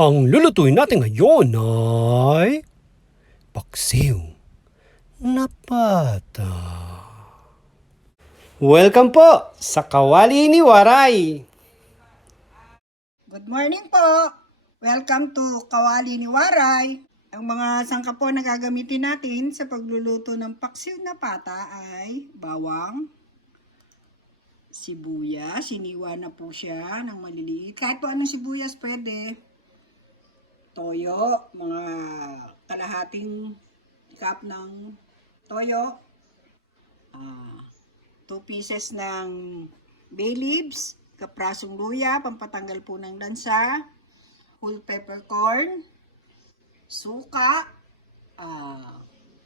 Ang lulutuin natin ngayon ay paksiw na pata. Welcome po sa Kawali ni Waray. Good morning po! Welcome to Kawali ni Waray. Ang mga sangkap po na gagamitin natin sa pagluluto ng paksiw na pata ay bawang, sibuyas, siniwa na po siya ng maliliit. Kahit po anong sibuyas pwede. Toyo, mga kalahating cup ng toyo. 2 pieces ng bay leaves, kaprasong luya, pampatanggal po ng lansa, whole peppercorn, suka,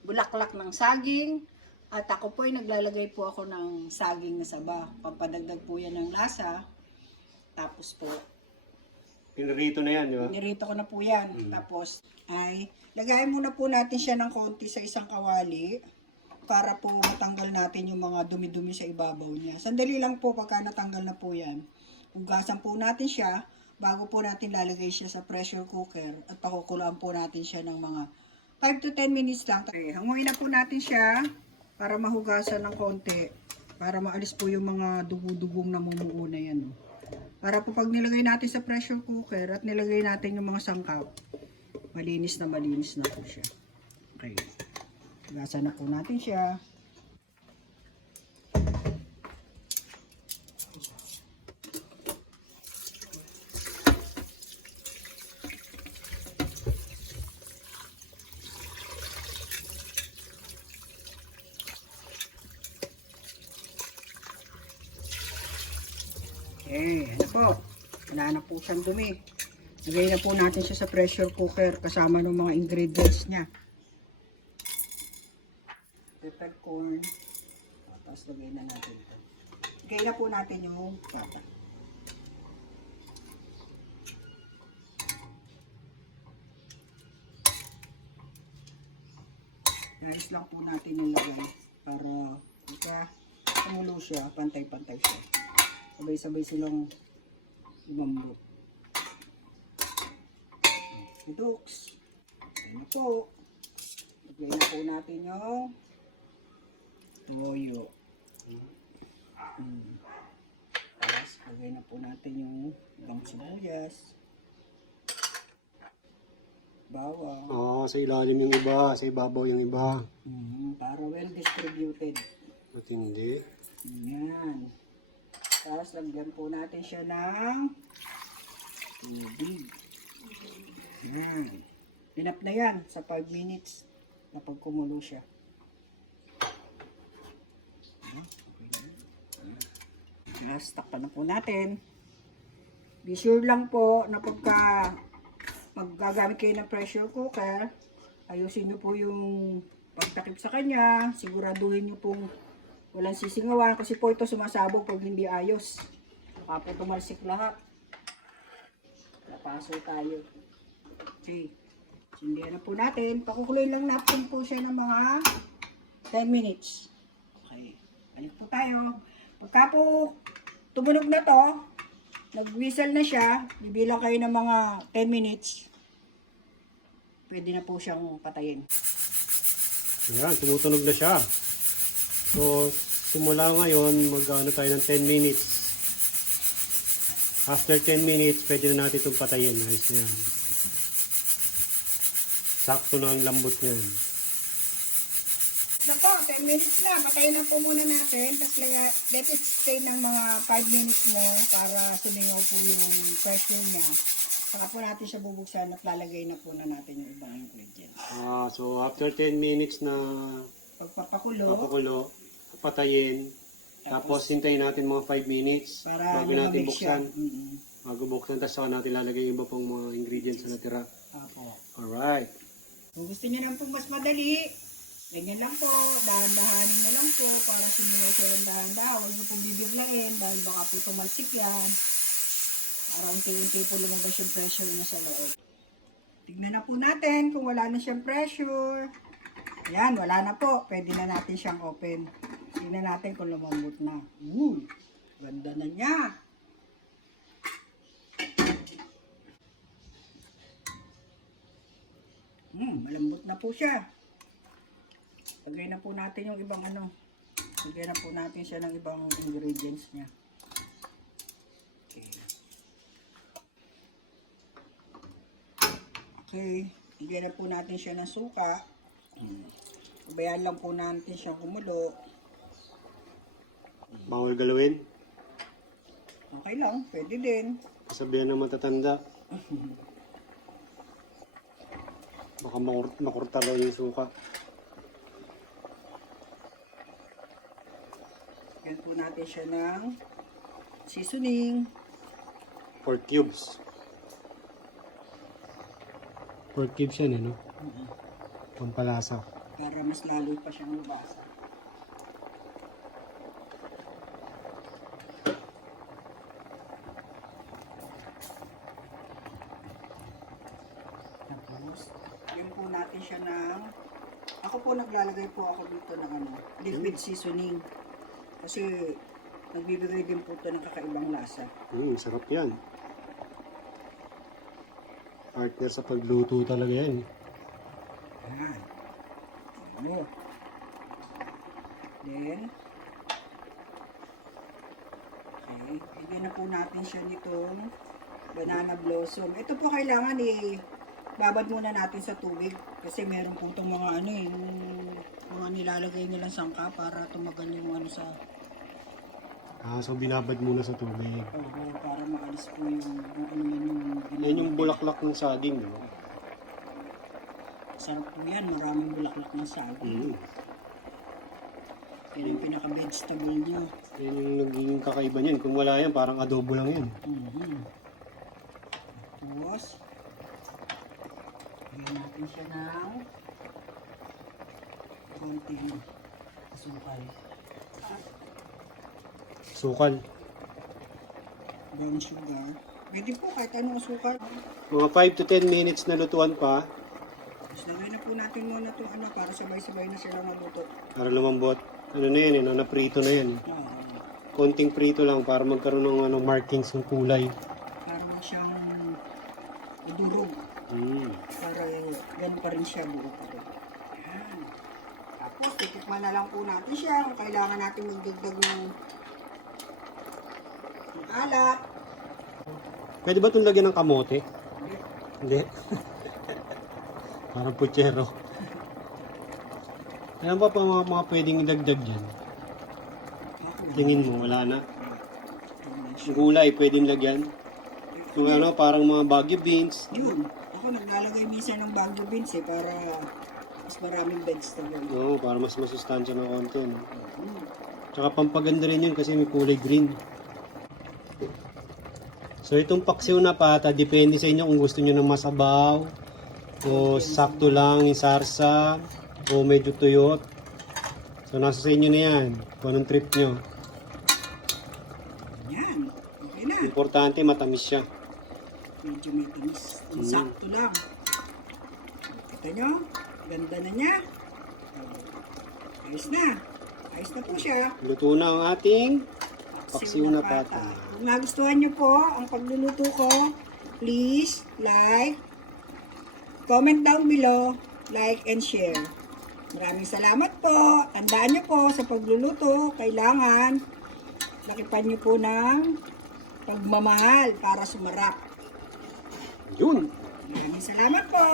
bulaklak ng saging, at ako po ay naglalagay po ako ng saging na saba. Pampadagdag po yan ng lasa. Tapos po, Pinrito na yan, di ba? nirito ko na po yan. Tapos ay, lagay muna po natin siya ng konti sa isang kawali para po matanggal natin yung mga dumi-dumi sa ibabaw niya. Sandali lang po pagka natanggal na po yan. Hugasan po natin siya bago po natin lalagay siya sa pressure cooker at pakukuluan po natin siya ng mga 5 to 10 minutes lang. Okay, hanguin na po natin siya para mahugasan ng konti para maalis po yung mga dugo-dugong namumuo na yan. Para po pag nilagay natin sa pressure cooker at nilagay natin yung mga sangkap, malinis na po siya. Okay. Hugasan na po natin siya. Okay, ano po? Wala na po siyang dumi. Lagay na po natin siya sa pressure cooker kasama ng mga ingredients niya. Peppercorn. Tapos lagay na natin ito. Lagay na po natin yung pata. Naris lang po natin yung lagay para kumulo siya, pantay-pantay siya. Sabay-sabay silang lumambot. Duks. Ayan na po. Lagay na po natin yung toyo. Tapos lagay na po natin yung ibang sibuyas. Bawang. Sa ilalim yung iba, sa ibabaw yung iba. Para well distributed. Matindi. Ayan. Tapos lagyan po natin siya ng tubig. Ayan. Enough na yan sa 5 minutes na pag kumulo siya. Tapos takpan na po natin. Be sure lang po na pagka maggagamit kayo ng pressure cooker, ayusin nyo po yung pagtakip sa kanya. Siguraduhin nyo pong walang sisingawan kasi po ito sumasabog pag hindi ayos. Baka po tumalsik lahat. Napaso tayo. Okay. Sindihan na po natin. Pakukuloy lang natin po siya ng mga 10 minutes. Okay. Balik po tayo. Pagka po tumunog na to, nag-whistle na siya, bibilang kayo ng mga 10 minutes. Pwede na po siyang patayin. Ayan, tumutunog na siya. So, simula ngayon, mag-ano tayo ng 10 minutes. After 10 minutes, pwede na natin itong patayin. Ayos na yan. Sakto na ang lambot niyan. Na po, 10 minutes na. Patayin na po muna natin. Tapos let it stay ng mga 5 minutes mo para sumingaw po yung pressure niya. Saka po natin siya bubuksan at lalagay na po na natin yung ibang ingredients. So, after 10 minutes na Pagpapakulo, patayin. Tapos hintayin natin mga 5 minutes para bago natin lumamig siya. buksan. Bago buksan, tapos saka natin lalagay yung iba pong mga ingredients na natira. Apo. Alright. Kung gusto niyo lang pong mas madali, ganyan lang po, dahan-dahanin niyo lang po para sumingaw siya ng dahan-dahan. Huwag niyo pong bibiglain dahil baka po tumalsik yan. Para unti-unti po lumabas yung pressure niya sa loob. Tignan na po natin kung wala na siyang pressure. Ayan, wala na po. Pwede na natin siyang open. Tignan natin kung lumambot na. Ganda na niya. Malambot na po siya. Lagay na po natin yung ibang ano. Lagyan na po natin siya ng ibang ingredients niya. Okay. Okay. Lagyan na po natin siya ng suka. Pabayaan lang po natin siya kumulo. Bawal galawin. Okay lang. Pwede din. Sabihan ng matatanda. Baka makurta raw yung suka. Lagyan po natin siya ng seasoning. 4 cubes. 4 cubes yan, no? Pampalasa. Para mas lalo pa siyang lubasa. Tapos, yun po natin siya ng... Ako po naglalagay po ako dito ng ano, liquid seasoning. Kasi nagbibigay din po ito ng kakaibang lasa. Sarap yan. Partner sa pagluto talaga yan. Ayan. Ano. Then, okay, bigyan na po natin siya nitong banana blossom. Ito po kailangan babad muna natin sa tubig kasi meron po itong mga ano yung mga nilalagay nilang sangka para tumagal yung ano sa So binabad muna sa tubig. para maalis po yung ano yung Yan yung bulaklak ng saging, no? sarap po yan, maraming bulaklak ng saging. Yan yung pinaka-vegetable nyo. Yan yung naging kakaiba niyan. Kung wala yan, parang adobo lang yan. Tapos, bigyan natin siya ng konting asukal. Sukal. Brown sugar. Pwede po kahit anong asukal. Mga 5 to 10 minutes na lutuan pa Tapos lagay na po natin muna itong ano para sabay-sabay na sila naluto. para lumambot. Ano na yan, naprito na yan. Konting prito lang para magkaroon ng markings ng kulay. Para mo siyang idurog. Para ganun pa rin siya buo pa rin. Yan. Tapos titikman na lang po natin siya kung kailangan natin magdagdag ng alat. Pwede ba itong lagyan ng kamote? Hindi. Parang puchero. Ayan pa mga pwedeng idagdag dyan. Tingin mo, wala na. Gulay, pwedeng lagyan. Yung parang mga bagyo beans. Yun. Ako naglalagay minsan ng bagyo beans para mas maraming vegetable. Oo, para mas masustansya ng konti. No? Tsaka pampaganda rin yun kasi may kulay green. So itong paksiw na pata, depende sa inyo kung gusto nyo ng masabaw o sakto lang yung sarsa o medyo tuyot. So nasa sa inyo na yan kung anong trip nyo. Yan. Okay na. Importante matamis siya. Medyo may tamis. Sakto lang. Kita nyo? Ganda na niya. Ayos na. Ayos na po siya. Luto na ang ating paksiw na pata. Kung nagustuhan nyo po ang pagluluto ko, please like, comment down below, like and share. Maraming salamat po. Tandaan nyo po sa pagluluto, kailangan lakipan nyo po ng pagmamahal para sumarap. Yun! Maraming salamat po.